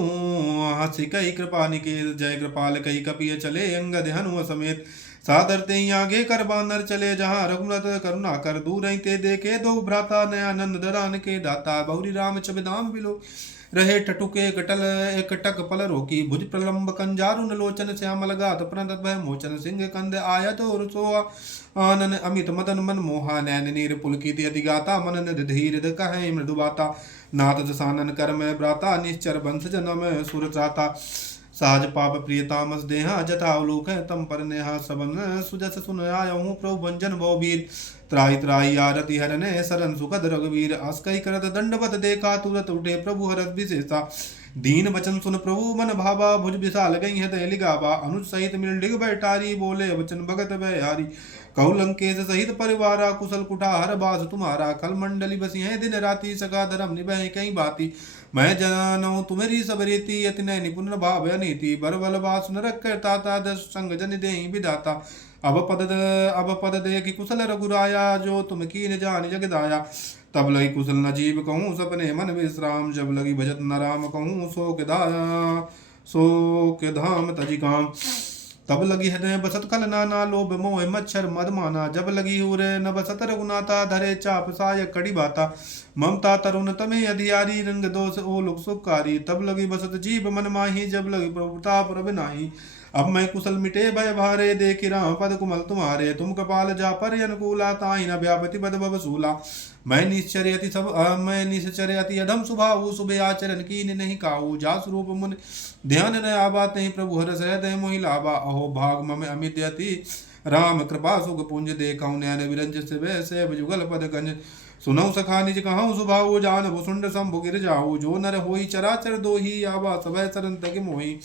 हंसी कही कृपा निकेत। जय कृपाल कही कपिय चले, अंगद हनुम समेत। सादर ते आगे कर बानर चले, जहाँ रघुनाथ करुणा कर। दूर ते देखे दो भ्राता, नयानंद दरान के दाता। बहुरी राम चबिदाम बिलो रहे, टटुके कटल एक टक पल रोकी। भुज प्रलंब कंजारुन लोचन, श्यामल गात प्रणत भय मोचन। सिंह कंद आयत और सोआ, आनन अमित मदन मन मोहा। नैन नीर पुलकित अति गाता, मनन धीर कहे मृदु बाता। नाथ दसानन कर मैं भ्राता, निश्चर वंश जनम सुर त्राता। सहज पाप प्रियतामस देहा, जथा अवलोक तम पर नेहा। सबन सुजस सुन आयहूँ, प्रभु भंजन बहुवीर। त्राहि त्राहि आरति हरने, सरन सुखद रघुवीर। अस्कई करत दंडवत देखा, तुरत उठे प्रभु हरत विशेषा। दीन वचन सुन प्रभु मन भावा, भुज विशाल गई हृदय लिगावा। अनुज सहित मिल डिग बैठारी, बोले वचन भगत भयहारी। कहु लंकेश सहित परिवारा, कुशल कुठार बास तुम्हारा। कल मंडली बसी है दिन राति, सका धर्म निभय कई बाती। मैं जानऊँ तुम्हारी सब रीति, अति नय निपुण भाव अनीति। बर बल बास न रख ताता, दस संग जन देहि विधाता। अब पद दे कि कुशल रघुराया, जो तुम कीन जान जगदाया। तब लगी कुशल न जीव कहूँ, सपने मन विश्राम। जब लगी भजत न राम कहूँ, सो के धाम तजि काम। तब लगी हृदय बसत कल नाना, लोभ मोह मच्छर मद माना। जब लगी उरे न बसत रघुनाथा, धरे चाप साय कड़ी बाता। ममता तरुण तमे अधियारी, रंग दोष ओलुक सुखकारी। तब लगी बसत जीव मन माही, जब लगी प्रभुताप रब नाही। अब मैं कुशल मिटे भय भारे, देखि राम पद कुमल तुम्हारे। तुम कपाल जा पर अनुकूला, ताहि न व्यापति बद बसूला। मैं निश्चर्य अति अधम स्वभाव, सुबह आचरण कीन नहीं काऊ। जा स्वरूप मुन ध्यान न आवा, तहि प्रभु हरस हृदय मोहि लावा। अहो भाग मम अमित अति, राम कृपा सुख पुंज। देखऊँ नयन विरंज से जुगल पद गंज। सुनऊ सखा निज कहूँ सुभाऊ, जान भुसुंड शंभु गिर जाऊ। जो नर होई चराचर दोही, आवा सभय सरन तग मोहि।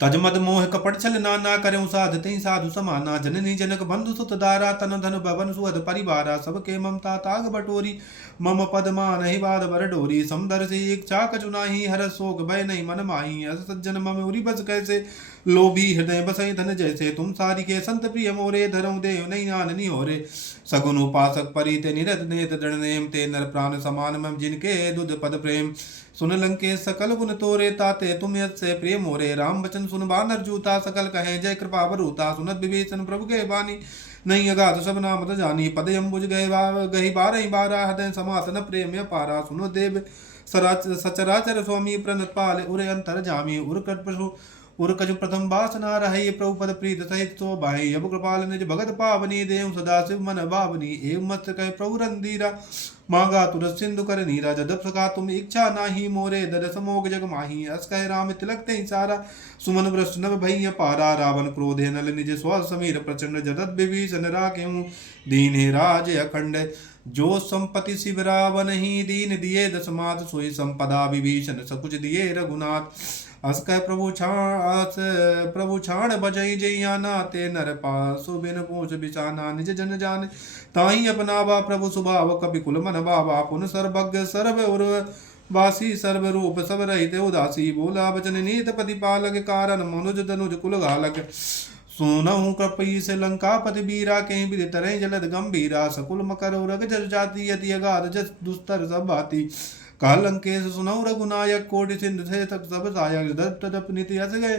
तजमद मोह कपट छल नाना, करें साध तई साधु समाना। जननी जनक बंधु सुत दारा, तन धन भवन सुअद परिवारा। सबके ममता ताग बटोरी, मम पद मानहि बाध बर डोरी। समदर से इच्छा कछु नाही, हर शोक भय नहीं मन माही। अस सज्जन मम उरी बस कैसे, लोभी हृदय बसई धन जैसे। तुम सारी के संत प्रिय मोरे, धरऊ देव नहीं आननी होरे। सगुन उपासक परिते निरत नेत दृढ़ नेम। ते नर प्राण समान मम जिनके दुध पद प्रेम। सुन लंकेश सकल गुण तोरे, ताते तुम यत से प्रिय मोरे। राम बचन सुन बानर जूता, सकल कहे जय कृपा बरूता। सुनत विभीषण प्रभु के बानी, नहीं अगाध सब नाम त जानी। पद अम्बुज गही बारहि बारा, हृदय समासन प्रेम अपारा। सुनो देव सचराचर स्वामी, प्रणत पाल उरे अंतर जामी। उर कछु प्रथम वासना रही, प्रभु पद प्रीत सहित सो बाही। अब कृपाल निज भगत पावनी, देव सदा शिव मन भावनी। एवं मत कह प्रभु रंधीरा, मांगा तुरस सिंधु कर नीरा। जदप सका तुम इच्छा नाही, मोरे दरस मोग जग माही। अस कह राम तिलक ते सारा, सुमन वृष्ट नभ भई पारा। रावण क्रोधे नल निज स्व समीर प्रचंड, जदत विभीषण राखेहूँ दीन राज अखंड। जो संपत्ति शिव रावण ही, दीन दिए दशमात। सोई संपदा विभीषण सकुच दिए रघुनाथ। अस कह प्रभु छाण बजई जैयाना ते नर पासु बिन पूछ बिचाना निज जन जान ताही अपनावा प्रभु सुभाव कपि कुल मन बाबा पुन सर्वज्ञ सर्व उर वासी सर्व रूप सब रहित उदासी बोला बचन नीत प्रतिपालक कारण मनुज तनुज कुल घालक सोनहु कपीस लंकापति बीरा कहीं विधि तरह जलद गंभीरा सकुल मकर रग जल जाति यति अगाध जस दुस्तर सब भाती काल लंकेश सुनहु रघुनायक कोटि सिंधु थे तक सब सायक तदप नीति हस गए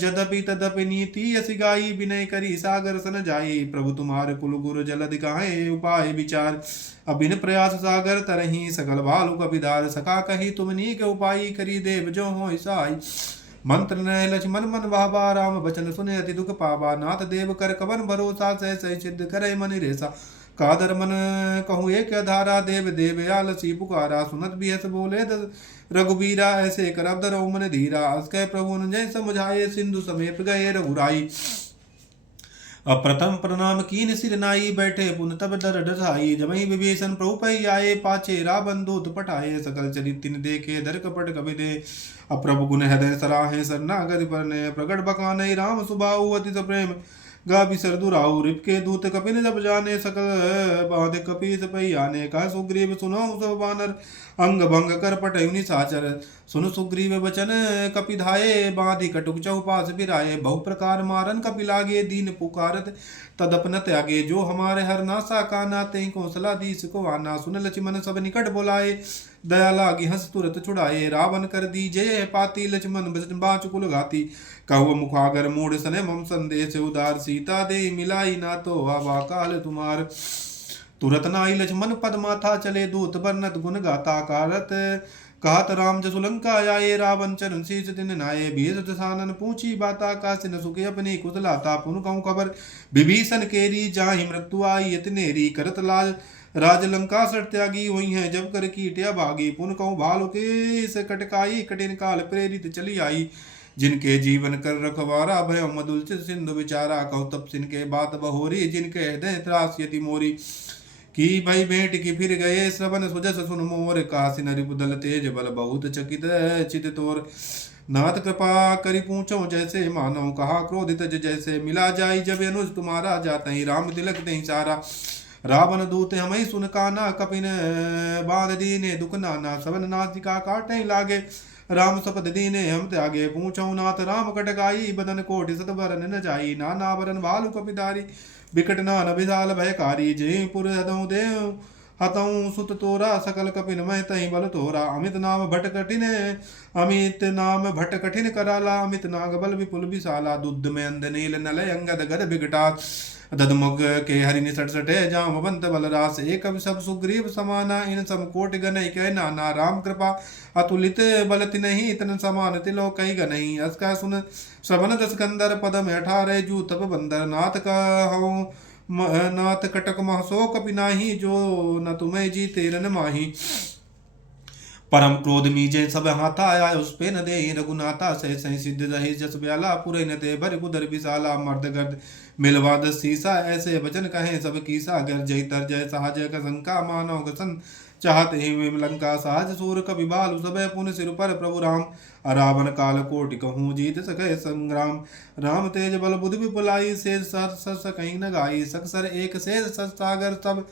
जदपि तदपि नीति यसी गाई विनय करी सागर सन जाई प्रभु तुम्हारे कुल गुरु जलद गाहे उपाय विचार अबिन प्रयास सागर तरही सकल भालु कपिधार सका कही तुम नीक उपाय करी देव जो हो ईसाई मंत्र नय लक्ष्मण मन बाबा राम बचन सुने अति दुख पावा नाथ देव कर कवन भरोसा सह सही सिद्ध करे मन रेसा कादर मन कहूँ एक धारा देव देव आलसी पुकारा सुनत भी हस बोले रघुबीरा ऐसे करब दरो मन धीरा अस कह प्रभु न जय समझाए सिंधु समेत गए रघुराई अप्रथम प्रणाम कीन सिर नाई बैठे पुन तब दर ढसाई जमई विभीषण प्रभु पै आए पाछे रावण दूत पठाए सकल चरित तिन देखे दर कपट कवि दे अप्रभु गुण हृदय सराहे सरनागति पर ने प्रगट बकाने राम सुबाहु अति प्रेम गा बिसर दुराऊ रिपके दूत कपिन जब जाने सकल बांध कपीस पै आने कहा सुग्रीव सुनो सब बानर अंग भंग कर पटयुनि साचर सुन सुग्रीव बचन कपिधाये बांधि कटुक चौपास बिराए बहु प्रकार मारन कपि लागे दीन पुकारत तदपन त्यागे जो हमारे हर नासा काना ते कौशला दीस को आना सुन लक्ष्मण सब निकट बुलाए दया लागी हंस तुरत छुड़ाए रावण कर दी जय पाती लक्ष्मण बाच कुल घाती कहु मुखागर मूढ़ सने मम संदेश उदार सीता दे मिलाई ना तो आवा काल तुम्हार तुरत नाई लक्ष्मण पद माथा चले दूत बरनत गुण गाता कारत कहत राम जसु लंका आए रावण चरण शीस दिन नाये भीष सानन पूछी बाता का सिन सुखे अपनी कुशलाता पुन कहूँ खबर विभीषण केरी जाहि मृत्यु आई यतनेरी करत लाल राज लंका सर त्यागी हुई है जब कर कीटिया भागी पुन कहूँ भालु के से कटकाई कठिन काल प्रेरित चली आई जिनके जीवन कर रखवारा भय मधुल सिंधु विचारा कहु तप सिन के बात बहोरी जिनके हृदय त्रास यति मोरी की भई भेंट की फिर गए श्रवण सुजस सुन मोर काशी नरिपुदल तेज बल बहुत चकित चित तोर नाथ कृपा करी पूछो जैसे मानव कहा क्रोधित जैसे मिला जाई जब अनुज तुम्हारा जाता ही राम तिलक नहीं सारा रावण दूत हमें सुन काना कपिन बांध दीने दुख नाना सवन नासिका काटे लागे राम सपद दीने हम त्यागे पूछो नाथ राम कटकाई बदन कोटि सत बरन न जाई नाना बरन भालु कपिधारी विकट नान विशाल भयकारी जयपुर हदौ देव हतौ सुत तोरा सकल कपिन मह तहि बल तोरा अमित नाम भट कठिन कराला अमित नाग बल विपुल विशाला दुद्ध में अंध नील नल अंगद गद बिगटा ददमुग के हरि निसट सटे जामवंत बल रास एक सब सुग्रीव समाना इन सम कोटि गनई कह नाना राम कृपा अतुलित बलति नहीं तन समान तिलो कई गनई अस्का सुन श्रवण दस कंदर पदम 18 जू तप बंदर नाथ कहूँ नाथ कटक महसो कपि नाही जो न तुम्हें जी तेरन माही परम क्रोध मीजे सब हाथा आया उस पे न दे रघुनाथा सह सही सिद्ध रहे जस ब्याला पुरे न दे भर बुदर विशाला मर्द गर्द मिलवाद सीसा ऐसे वचन कहे सब कीसा गर जय तर जय सहज का शंका मानव गसन चाहते ही लंका सहज सूर कवि बालु सब पुन सिर पर प्रभु राम रावण काल कोटि कहूँ जीत सके संग्राम राम तेज बल बुद्धि विपुलाई शेष सर कहीं न गाई सकसर एक शेष सागर सब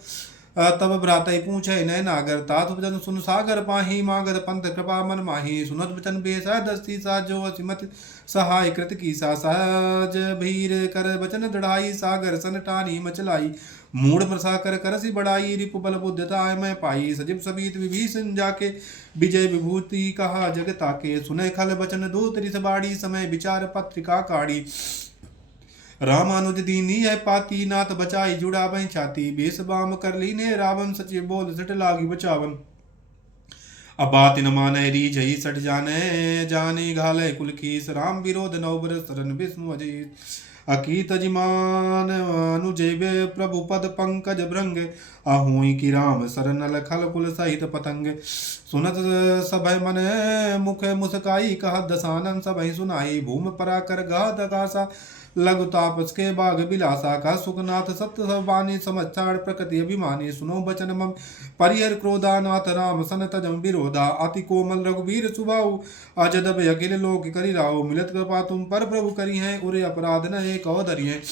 तब भ्रातई पूछे नय नागर तात वचन सुन सागर पाही मागध पंथ कृपा मन माही सुनत वचन बेसा दस्ती सा जो असिमत सहाय कृत की सा सहज भीर कर वचन दृढ़ाई सागर सन टानी मचलाई मूड मृषा कर करसी बढ़ाई रिपु बल बुद्धता मैं पाई सजीव सबीत विभीषण जाके विजय विभूति कहा जगता के सुने खल वचन दूत रिस बाड़ी समय विचार पत्रिका काढ़ी रामानुज दीनी है पाती नाथ बचाई जुड़ा बह छाती बेस बाम कर ली ने रावण सचिव बोल सट लागी बचावन अब बात न माने री जई सट जाने घाले कुल खीस राम विरोध नवबर शरण विष्णु अजय अकीत जिमान अनुजय प्रभु पद पंकज भृंग अहुई की राम शरण खल कुल सहित पतंग सुनत सभय मन मुख मुस्काई कह दसानन सभय सुनाई भूम परा कर गाध गासा लघु तापस के बाग बिलासा का सुखनाथ सत्य सब वाणी समाचार प्रकृति अभिमानी सुनो बचन मम परिहर क्रोधा नाथ राम सन तजम विरोधा अति कोमल रघुवीर सुबाऊ अजदब अखिल लोक करी राहो मिलत कृपा तुम पर प्रभु करी है उरे अपराध न एक अवधरिये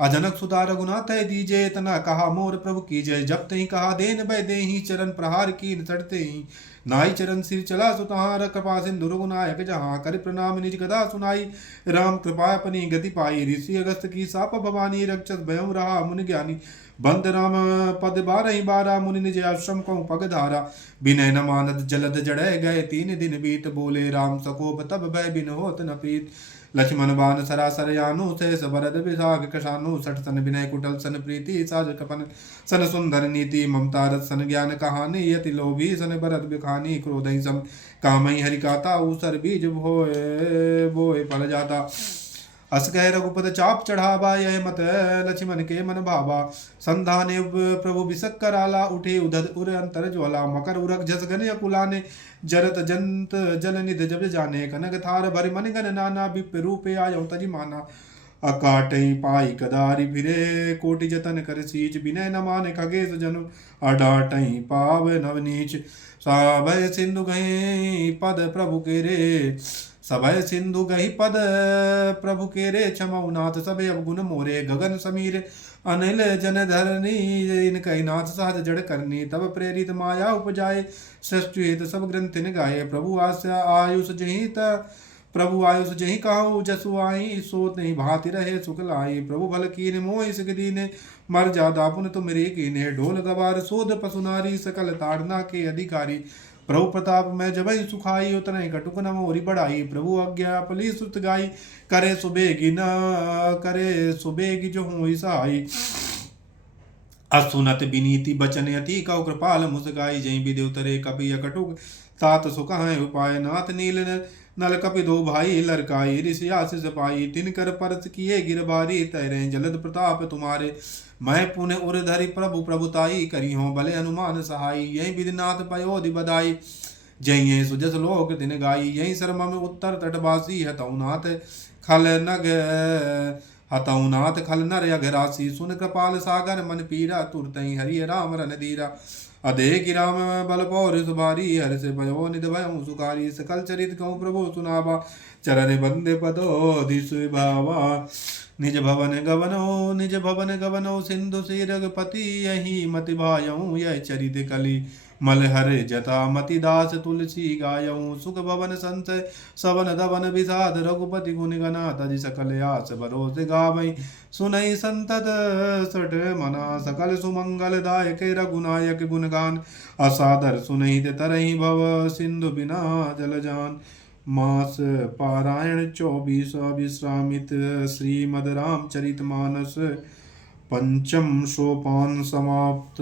अजनक सुधा रघुनाथ है दीजे इतना कहा मोर प्रभु की जय जब तही कहा देन भय दे ही चरण प्रहार कीन चढ़ते ही नाई चरण सिर चला सुतहार कृपा सिंधु रघुनायक जहाँ कर प्रणाम निज गदा सुनाई राम कृपा अपनी गति पाई ऋषि अगस्त की साप भवानी रक्षस भयम रहा मुनि ज्ञानी बंद राम पद बारही बारा मुनि निज आश्रम को पग धारा बिनय न मानद जलद जड़े गए 3 दिन बीत बोले राम सकोप तब भय बिन होत न प्रीत लक्ष्मण बान सरासर यानु शेष भरत विशाख कशानु सठ सन विनय कुटल सन प्रीति साज कपन सन सुंदर नीति ममता रथ सन ज्ञान कहानी यति लोभी सन भरत बिखानी क्रोधई सम कामई हरिकाता ऊसर बीज भोए बोए फल जाता अस कह रघुपत चाप चढ़ावा यह मत लक्ष्मण के मन भावा संधाने प्रभु बिसक कराला उठे उधर उर अंतर ज्वाला मकर उरक जस गन अकुलाने जरत जंत जल निध जब जाने कनक थार भरि मन गन नाना विप रूपे आयो तजि माना अकाटई पाई कदारी फिरे कोटि जतन कर सीच विनय न माने खगेश जनु अडाटई पाव नवनीच साभय सिंधु गए पद प्रभु के रे सभय सिंधु गही पद प्रभु के रे क्षमऊ नाथ सब अवगुण मोरे गगन समीर अनिल जन धरनी इन कही नाथ सहज जड़ करनी तब प्रेरित माया उपजाए सृष्टि हेत सब ग्रंथ गाये प्रभु आयुष जही कहो जसु आई सोत नहीं भाति रहे सुख लाई प्रभु भल कीन मोह सिख दीने मर जादा पुन तुम रे कीने ढोल गवार सोध पशु नारी सकल ताड़ना के अधिकारी प्रभु प्रताप में जबई सुखाई उतने कटुक न मोरी बढ़ाई प्रभु आज्ञा पली सुत गाई करे सुबेगी न करे सुबेगी जो हुई सहाई असुनत बिनीति बचन अति कौ कृपाल मुस्काई जय विदे उतरे कपि कटुक तात सुख है उपाय नाथ नील नल कपि दो भाई लड़काई ऋषि आशीष पाई तिनकर परस किए गिरबारी तैरे जलद प्रताप तुम्हारे मैं पुण्य उर्धरि प्रभु प्रभुताई करी हो भले हनुमान सहाई यही विधिनाथ पयोधि बधाई जय सुजस लोक दिन गाई यही शर्मा में उत्तर तटवासी हतौनाथ खल नग हतौनाथ खल नर अघरासी सुन कृपाल सागर मन पीरा तुरतई हरि राम रन धीरा अधे गिराम बल पौर सुभारी हर से भयो निध भयो सुखारी सकल चरित कहूँ प्रभु सुनावा चरण बंदे पदो दिश भावा निज भवन गवनो सिंधु सीरगपति यही मति भायऊ यह चरित कली मलहर जता मति दास तुलसी गायऊ सुख भवन संचय सवन दवन विषाद रघुपति गुण गना तजि सकल आस भरोसे गावई सुनई संतत सठ मना सकल सुमंगल दायक रघुनायक गुणगान असादर सुनई तरही भव सिंधु बिना जल जान मास पारायण 24 विश्रामित श्रीमद् रामचरितमानस पंचम सोपान समाप्त।